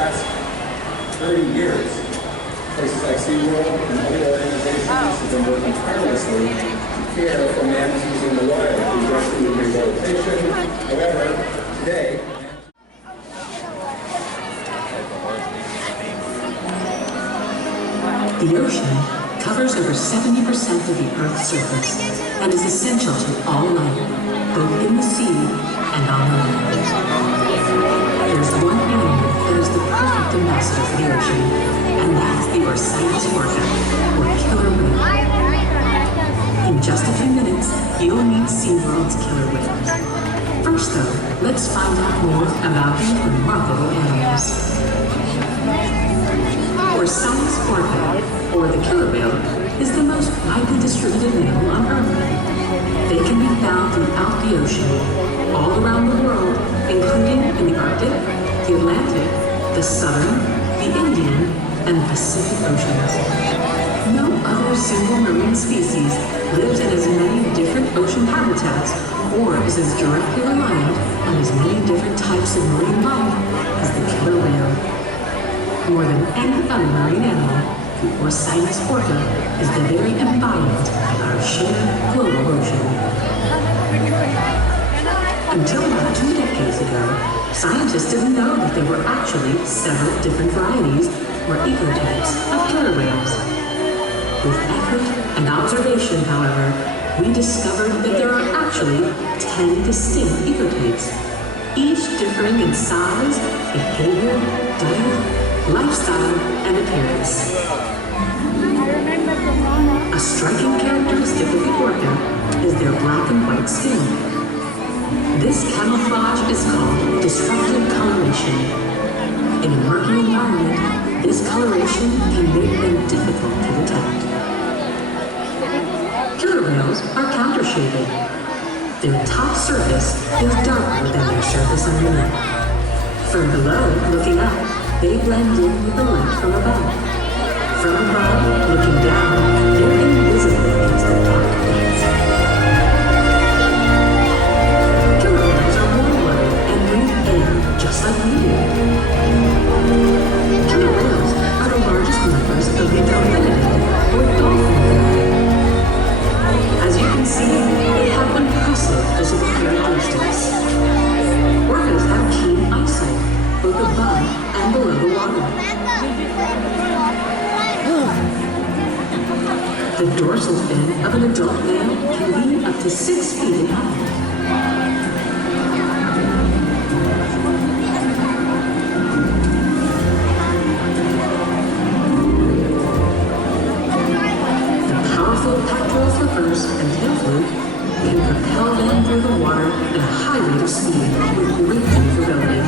past 30 years. Places like SeaWorld and other organizations have been working tirelessly to care for manatees in the wild through rescue and rehabilitation. However, today, the ocean covers over 70% of the Earth's surface and is essential to all life, both in the sea and on the land. There's one animal that is the perfect ambassador for the ocean, and that's the Orca Encounter, or killer whale. In just a few minutes, you'll meet SeaWorld's killer whales. First though, let's find out more about these remarkable animals. Orca Encounter, or the killer whale, is the most widely distributed mammal on Earth. They can be found throughout the ocean, all around the world, including in the Arctic, the Atlantic, the Southern, the Indian, and the Pacific Oceans. No other single marine species lives in as many different ocean habitats or is as directly reliant on as many different types of marine life as the killer whale. More than any other marine animal, the Orca Encounter is the very embodiment of our shared global ocean. Until about 2 decades ago, scientists didn't know that there were actually several different varieties or ecotypes of killer whales. With effort and observation, however, we discovered that there are actually 10 distinct ecotypes, each differing in size, behavior, diet, lifestyle, and appearance. A striking characteristic of the orca is their black and white skin. This camouflage is called disruptive coloration. In a murky environment, this coloration can make them difficult to detect. Killer whales are counter-shaded. Their top surface is darker than their surface underneath. From below, looking up, they blend in with the light from above. From above, looking down, they're invisible against the dark depths. Killer whales are warm-blooded and breathe air just like we do. Killer whales are the largest members of the delphinidae, or dolphin family. As you can see, they have impressive physical characteristics. Orcas have keen eyesight, both above and below the water. The dorsal fin of an adult male can be up to 6 feet in height. The powerful pectoral flippers and tail fluke can propel them through the water at a high rate of speed with great maneuverability.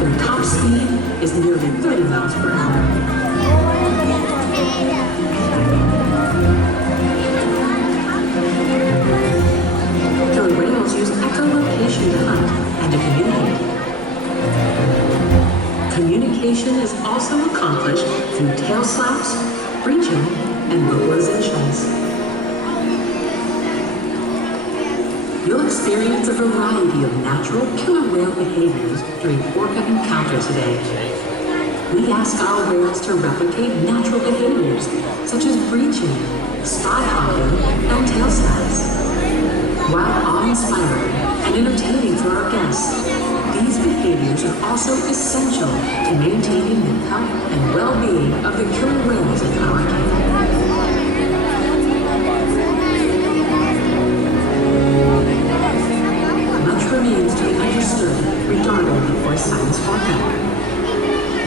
Their top speed is nearly 30 miles per hour. Killer whales use echolocation to hunt and to communicate. Communication is also accomplished through tail slaps, breaching, and vocalizations. You'll experience a variety of natural killer whale behaviors during Orca Encounter today. We ask our whales to replicate natural behaviors such as breaching, spy hopping, and tail slaps. While awe-inspiring and entertaining for our guests, these behaviors are also essential to maintaining the health and well-being of the killer whales in our camp. Much remains to be understood regarding the Orca Encounter.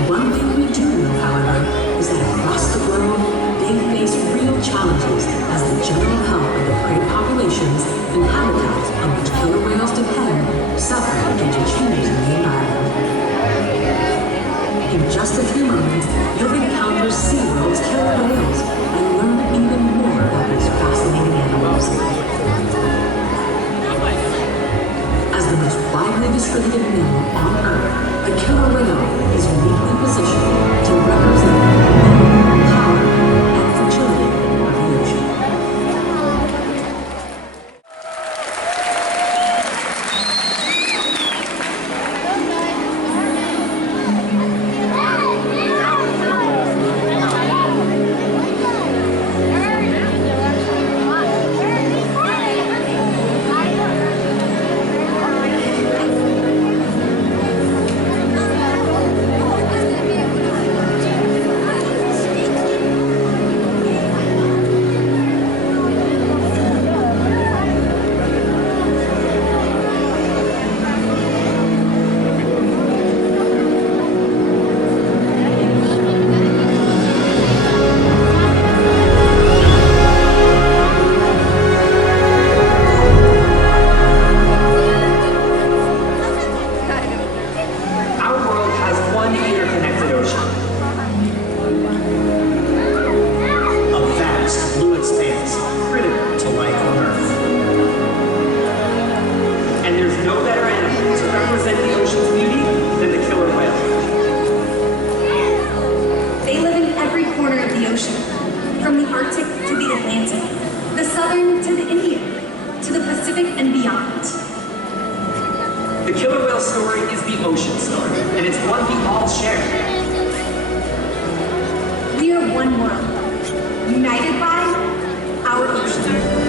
One thing we do know, however, is that across the globe, they face real challenges as the general health of the prey populations and habitats on which killer whales depend suffer due to changes in the environment. In just a few moments, you'll encounter SeaWorld's killer whales and learn even more about these fascinating animals. As the most widely distributed mammal on Earth, the killer whale is uniquely positioned to represent the power and fragility of the ocean. the ocean story, and it's one we all share. We are one world, united by our ocean.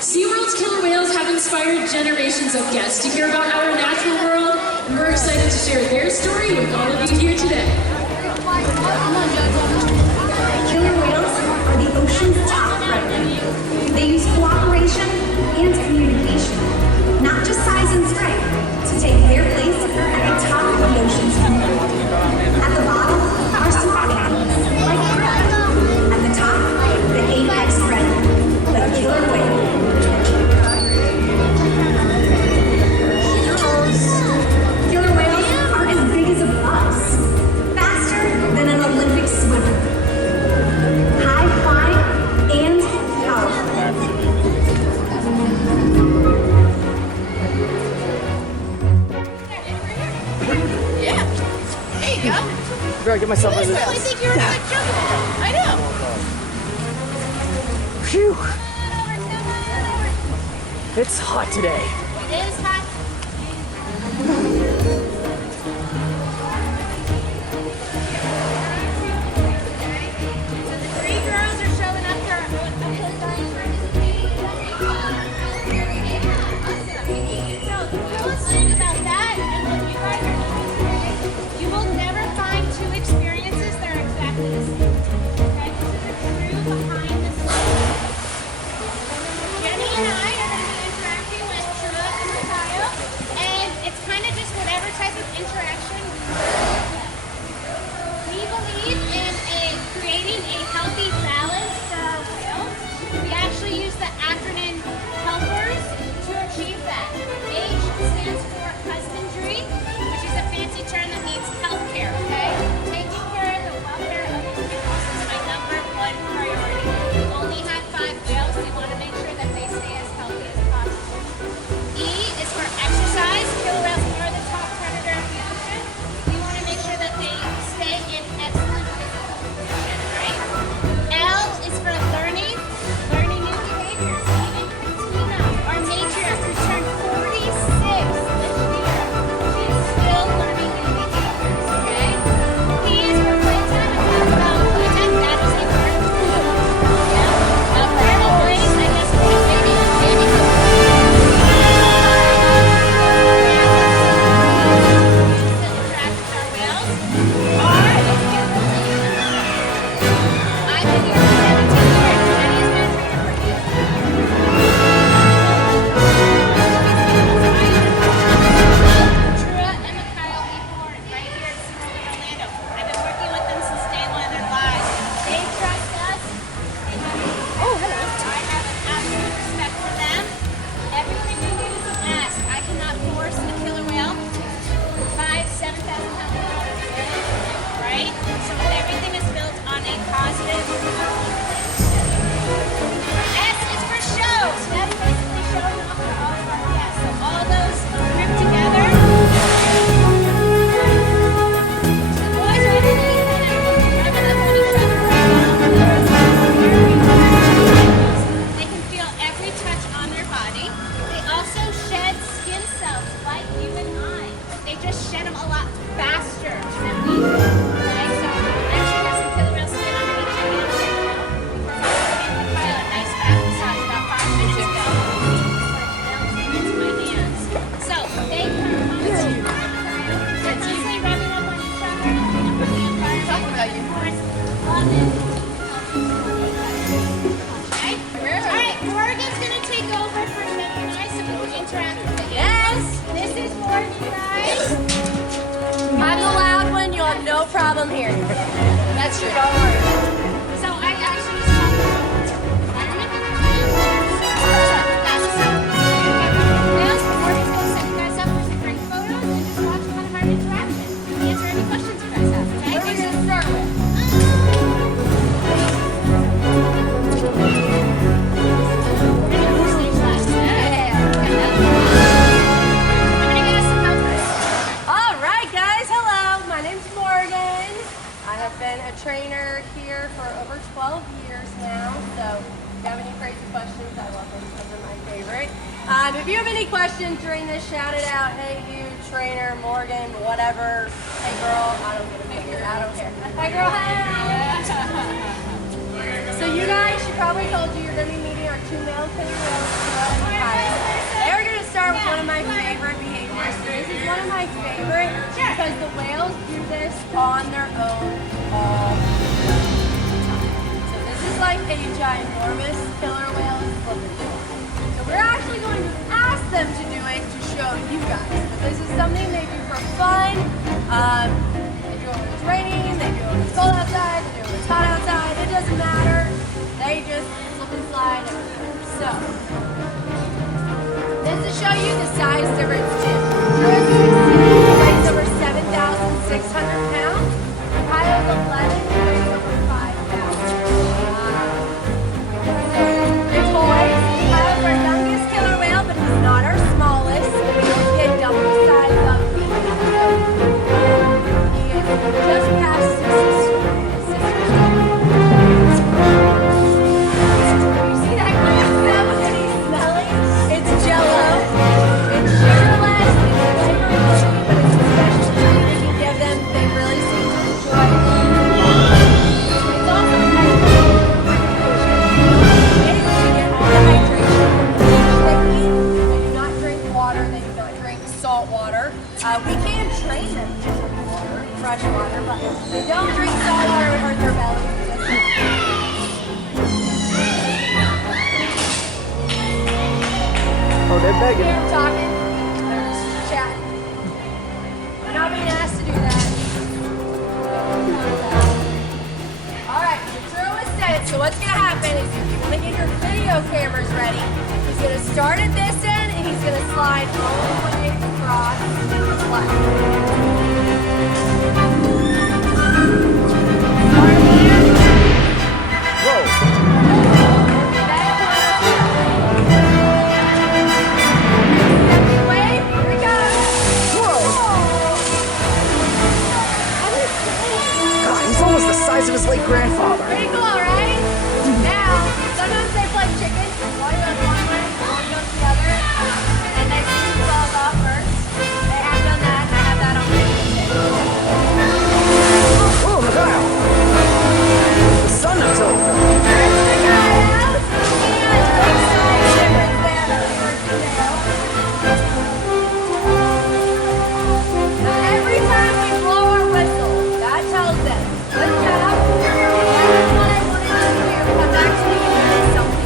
SeaWorld's killer whales have inspired generations of guests to hear about our natural world, and we're excited to share their story with all of you here today. Killer whales are the ocean's top predator. They use cooperation and communication, not just size and strength, to take their place at the top of the ocean's food. At the bottom are small animals, like crab. At the top, the apex predator, the killer whale. Killer whales are as big as a bus, faster than an Olympic swimmer, high flying and powerful. Yeah. There you go. Bro, get myself I out of really this. think you're a good jumping. I know. Phew. It's hot today. It is hot. no problem here. That's true. Don't worry. So I actually just talked about environment. Now, before we go set you guys up with the great photos and just watch kind of our interaction. Answer any questions you guys have, okay? What are we going to start with? All right, guys. Hello. My name's Morgan. I have been a trainer here for over 12 years now. So if you have any crazy questions, I love them. Those are my favorite. If you have any questions during this, shout it out. Hey, you, trainer, Morgan, whatever. Hey, girl. I don't give a figure. I don't care. Hey, girl. Hey. So you guys, she probably told you you're going to be meeting our two male killer whales, Kyle and Kyle. They're going to start with one of my favorite behaviors. So this is one of my favorite because the whales do this on their own all the time. So this is like a ginormous killer whale is what they're doing. So we're actually going to ask them to do it to show you guys. But this is something they do for fun. They do it when it's raining, they do it when it's cold outside, they do it when it's hot outside. It doesn't matter. They just slip and slide everywhere. So this to show you the size difference too. Weighs over 7,600 pounds. Kyle's 11, weighs over 5,000. Big boys. Kyle's our youngest killer whale, but he's not our smallest. He'll get double the size of me. He is just past 6 years old. You see that green stuff that he's smelling? It's Jello. It's sugarless, it's flavorless, but it's a special treat we can give them. They really seem to enjoy it. It's also excellent for hydration. They get all the hydration from the fish they eat. They do not drink water. They do not drink salt water. We can train them to drink water, fresh water, but they don't drink salt water or hurt their belly. Oh, they're begging. They're talking. They're just chatting. We're not being asked to do that. Alright, the crew is set. So what's going to happen is if you want to get your video cameras ready, he's going to start at this end and he's going to slide all the way across the slide. Whoa. God, he's almost the size of his late grandfather. Pretty cool, right? Now, sometimes they play chicken. One goes one way, one goes the other. And they shoot the balls off first. They have done that. I have that on video. Whoa, look out. The sun knows over. There's the guy out. He has big size difference there. Now, every time we blow our whistle, that tells them, good job. That's what I wanted you to do. I'm actually doing something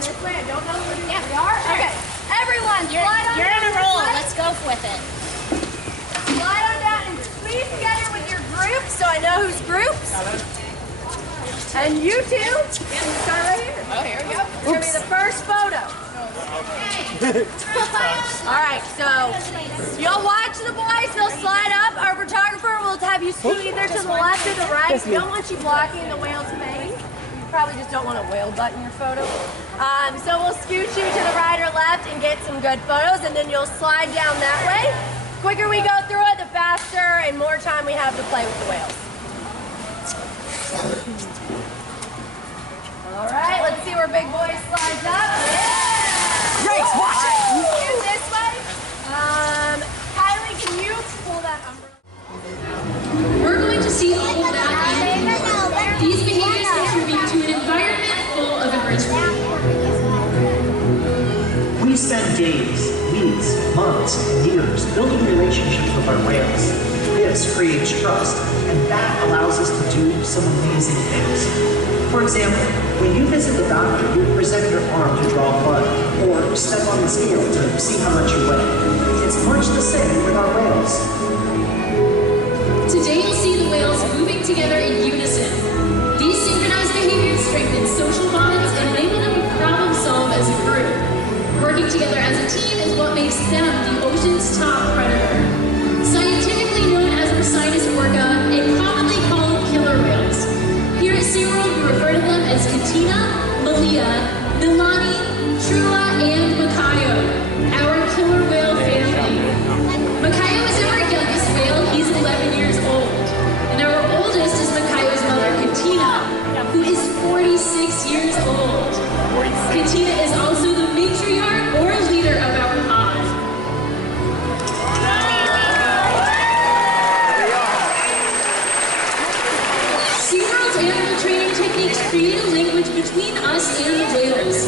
this way. I don't know where we are. Okay. Everyone, You're slide on in down a this roll. way. Let's go with it. Slide on down and squeeze together with your group so I know whose groups. And you two, start right here. Oh, here we go. It's going to be the first photo. All right, so you'll watch the boys. They'll slide up. Our photographer will have you scoot either to the left or the right. We don't want you blocking the whale's face. You probably just don't want a whale butt in your photo. So we'll scoot you to the right or left and get some good photos, and then you'll slide down that way. The quicker we go through it, the faster and more time we have to play with the whales. All right, let's see where Big Boy slides up. Yeah! Yikes, watch it! You this way. Kylie, can you pull that umbrella? We're going to see all of that and these behaviors contribute to an environment full of enrichment. We spend days, weeks, months, and years building relationships with our whales. This creates trust, and that allows us to do some amazing things. For example, when you visit the doctor, you present your arm to draw blood, or step on the scale to see how much you weigh. It's much the same with our whales. Today you'll see the whales moving together in unison. These synchronized behaviors strengthen social bonds and enable them to problem solve as a group. Working together as a team is what makes them the ocean's top predator. Scientifically known as Orcas Orca and commonly called killer whales. Here at SeaWorld, we refer to them as Katina, Malia, Milani, Trua, and Makayo, our killer whale family. Makayo is our youngest whale. He's 11 years old. And our oldest is Makayo's mother, Katina, who is 46 years old. Katina is also the matriarch or leader of our pod. SeaWorld's animal training techniques create a language between us and the whales.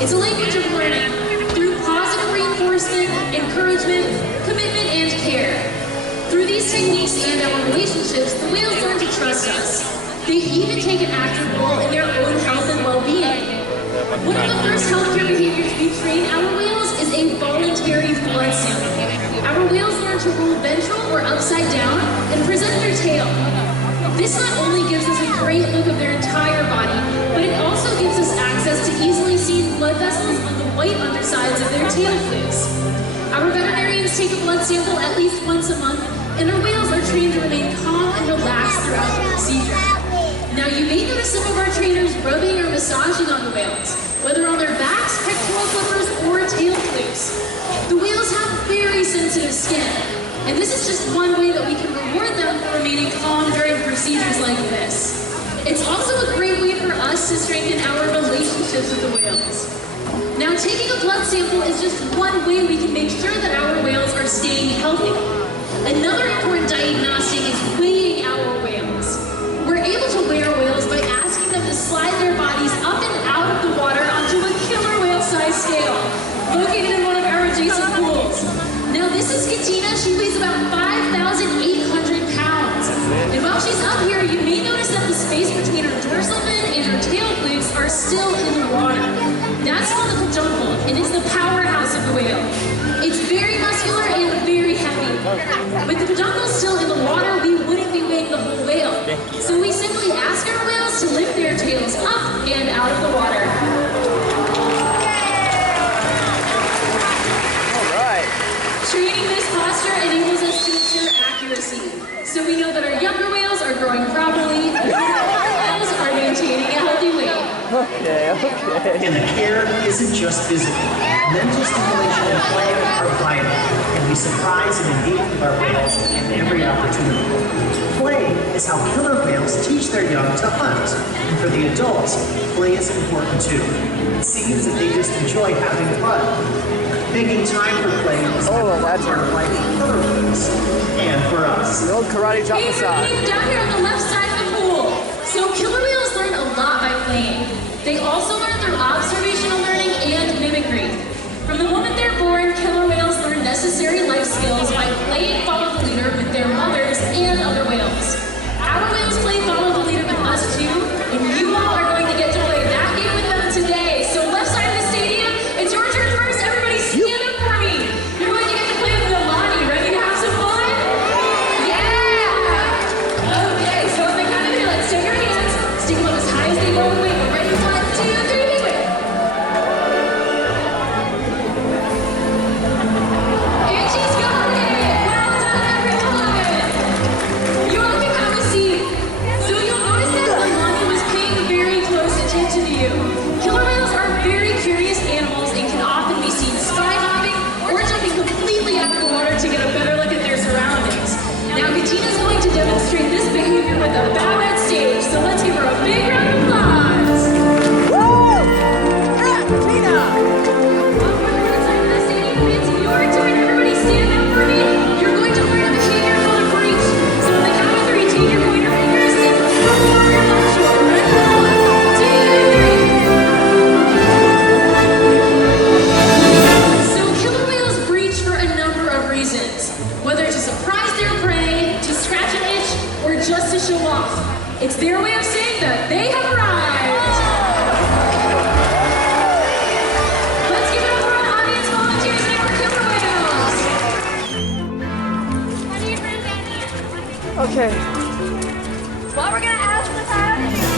It's a language of learning through positive reinforcement, encouragement, commitment, and care. Through these techniques and our relationships, the whales learn to trust us. They even take an active role in their own health and well-being. One of the first healthcare behaviors we train our whales is a voluntary blood sample. Our whales learn to roll ventral or upside down and present their tail. This not only gives us a great look of their entire body, but it also gives us access to easily seen blood vessels on the white undersides of their tail flukes. Our veterinarians take a blood sample at least once a month, and our whales are trained to remain calm and relaxed throughout the procedure. Now you may notice some of our trainers rubbing or massaging on the whales, whether on their backs, pectoral flippers, or tail flukes. The whales have very sensitive skin, and this is just one way that we can reward them for remaining calm during procedures like this. It's also a great way for us to strengthen our relationships with the whales. Now taking a blood sample is just one way we can make sure that our whales are staying healthy. Another important diagnostic is weighing our whales. We're able to weigh our whales by asking them to slide their bodies up and out of the water onto a killer whale-sized scale, located in one of our adjacent pools. Now this is Katina. She weighs about 5,800 pounds. And while she's up here, you may notice that the space between her dorsal fin and her tail flukes are still in the water. That's called the peduncle, and it's the powerhouse of the whale. It's very muscular and very heavy. With the peduncle still in the water, we wouldn't be weighing the whole whale. So we simply ask our whales to lift their tails up and out of the water. Training this posture enables us to ensure accuracy, so we know that our younger whales are growing properly and our whales are maintaining a healthy weight. Okay. And the care isn't just physical. Mental stimulation and play are vital, and we surprise and engage with our whales in every opportunity. Play is how killer whales teach their young to hunt, and for the adults, play is important too. It seems that they just enjoy having fun. Making time for play is that's part of life for killer whales, and for us. The old karate chop Hey, massage. we're down here on the left side of the pool. So killer whales learn a lot by playing. They also learn through observational learning and mimicry. From the moment they're born, killer whales learn necessary life skills by playing follow the leader with their mothers and other whales. Our whales play follow the leader with us too, and you all are going to get to play that game with them today. So left side of the Okay. What we're gonna ask the pilot to do is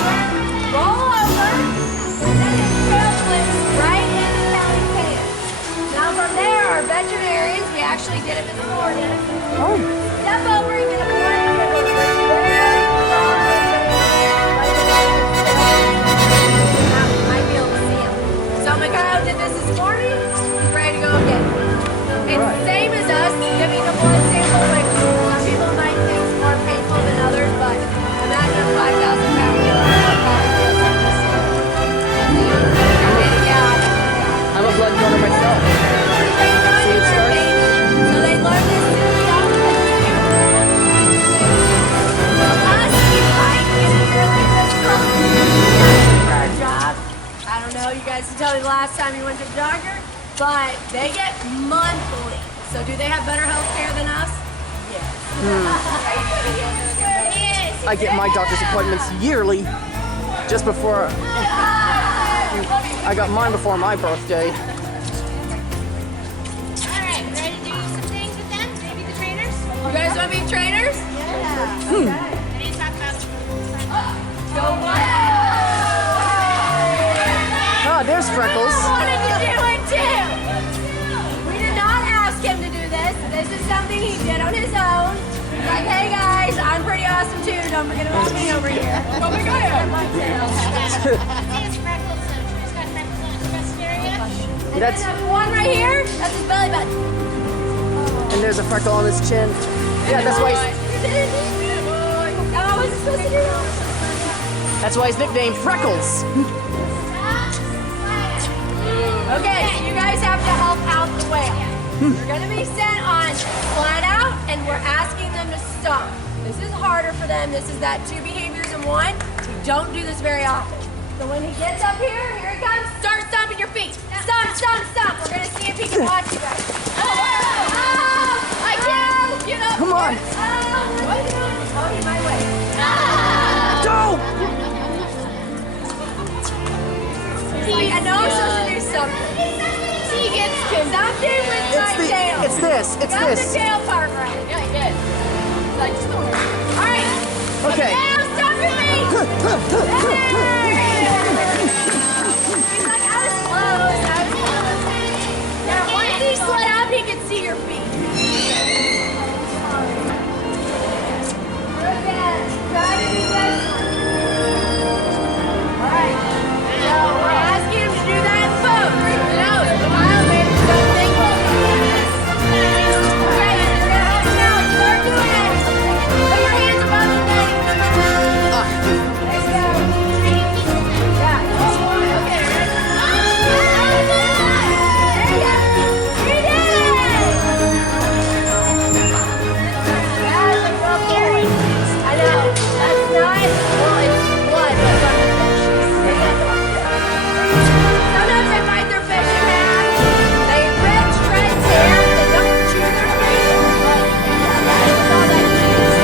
roll over and then his tail flips right into Kelly's hand. Now from there, our veterinarians, we actually did it this morning. Oh. Step over, you're gonna point and go very long. You might be able to see him. So Mikhail did this morning. He's ready to go again. It's the same as us giving a blood sample. Like some people might think it's more painful than others, but imagine a 5,000-pound killer. I'm a blood donor myself. So they learn this new stuff. Us, we might get a year like this for our job. I don't know, you guys can tell me the last time you went to the doctor, but they get monthly. So do they have better health care than us? Yes. I get my doctor's appointments yearly, just before I got mine before my birthday. All right, ready to do some things with them? Maybe the trainers? You guys want to be trainers? I need to talk about Go what? Ah, there's Freckles. I wanted to do it too. We did not ask him to do this. This is something he did on his own. He's like, hey guys, I'm pretty awesome too. Don't forget about me over here. Oh my God. He's freckles, so he's got freckles on his chest area. That's One right here, that's his belly button. and there's a freckle on his chin. Yeah, that's why he's, How was it supposed to do that? that's why he's nicknamed Freckles. Okay, so you guys have to help out the whale. You're gonna be sent on flat out, and we're asking them to stomp. This is harder for them. This is that 2 behaviors in 1. We don't do this very often. So when he gets up here he comes, start stomping your feet. Stomp, stomp, stomp. We're gonna see if he can watch you guys. I can't. Get up. Come on. What are you doing? Oh, you might wait. Go! Like, I know I'm supposed to do something. He gets something with my tail. It's this. It's Got this. the tail part right. Yeah, he did. Like, just don't worry. All right. Okay. Now, stop your feet. He's like, I was close. Now, once he slid up, he can see your feet. Again, try to do this. All right. So we're asking him to do that in pose. No, it's a wild man. Don't think about this. Okay, you're gonna have to now start doing it. Put your hands above the thing. There you go. Yeah. Okay. There you go. You did it. That's a good boy. I know. That's not. Well, it's blood. That's on the fish. Sometimes they bite their fish in half. They rip, shred, tear. They don't chew their feet. But that's all that chews.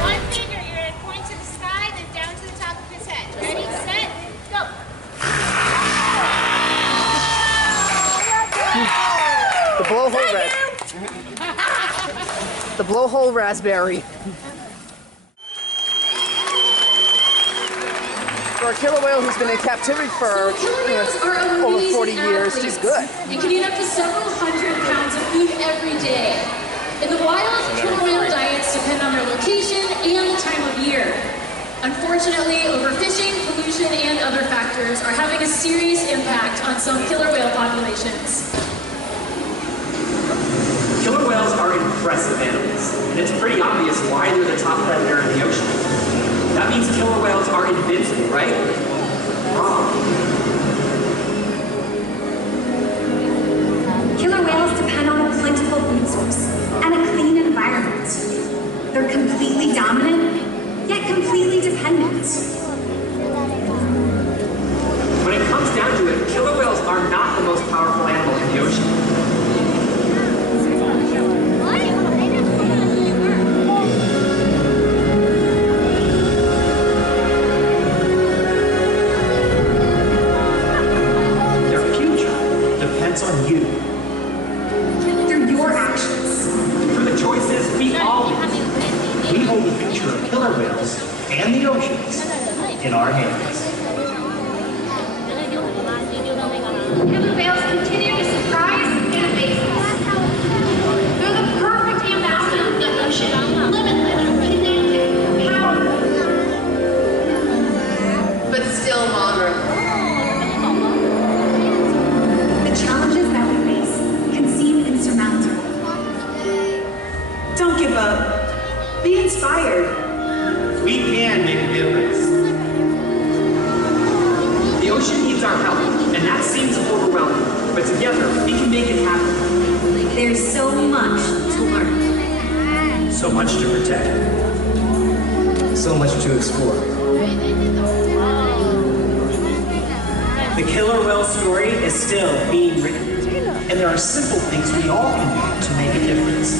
One finger, you're going to point to the sky, then down to the top of his head. Ready, set, go. The blowhole the blowhole raspberry. For a killer whale who's been in captivity for Killer whales are over amazing 40 years, athletes she's good. and can eat up to several hundred pounds of food every day. In the wild, killer whale diets depend on their location and the time of year. Unfortunately, overfishing, pollution, and other factors are having a serious impact on some killer whale populations. Killer whales are impressive animals, and it's pretty obvious why they're the top predator in the ocean. That means killer whales are invincible, right? Wrong. Killer whales depend on a plentiful food source and a clean environment. They're completely dominant, yet completely dependent. When it comes down to it, killer whales are not the most powerful animal in the ocean. Their future depends on you. Through your actions. Through the choices we all make. We in our hands. Killer whales continue to surprise and amaze us. They're the perfect ambassador of the ocean, limitless, kinetic, powerful, but still vulnerable. The challenges that we face can seem insurmountable. Don't give up. Be inspired. We can make a difference. The ocean needs our help, and that seems overwhelming. But together, we can make it happen. There's so much to learn. So much to protect. So much to explore. The killer whale story is still being written. And there are simple things we all can do to make a difference.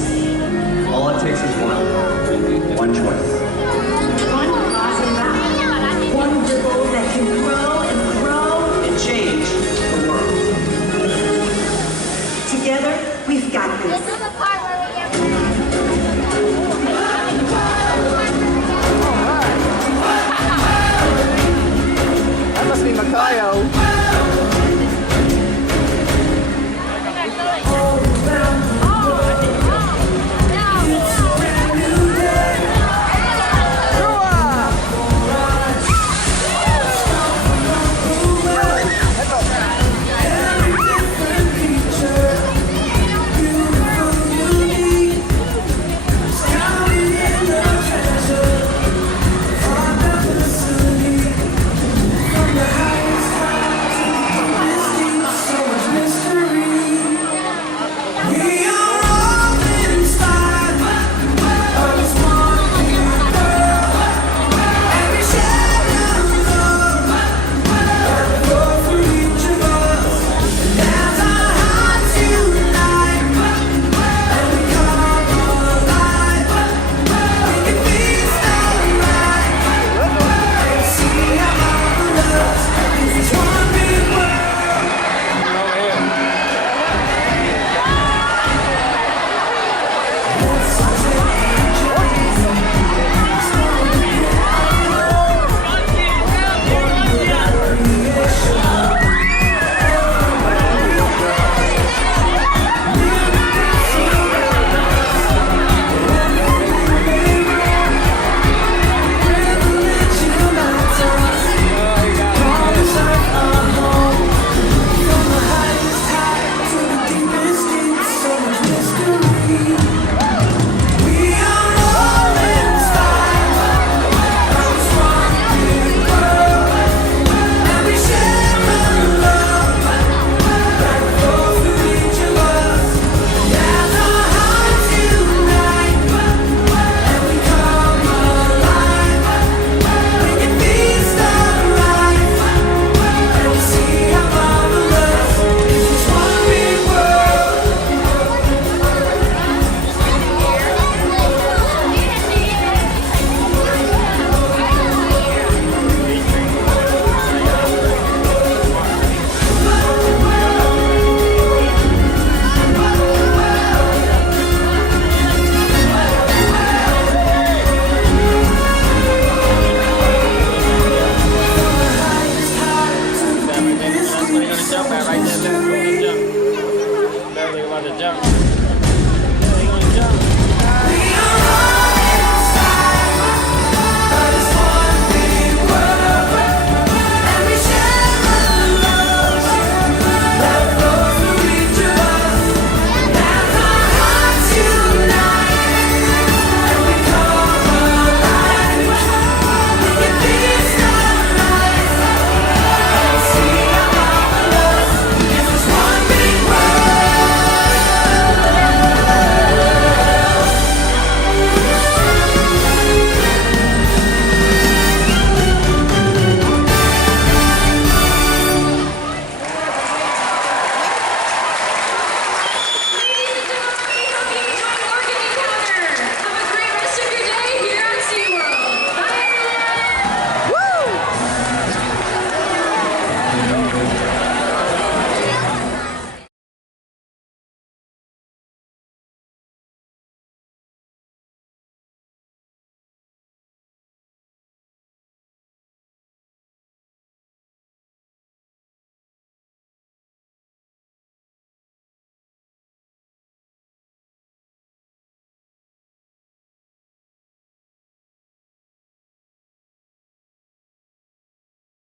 All it takes is one choice. One positive act. One ripple that can grow and grow. And change the world. Together, we've got this. This is the part where we get That must be Makayo. Jump at right there. Barely allowed to jump.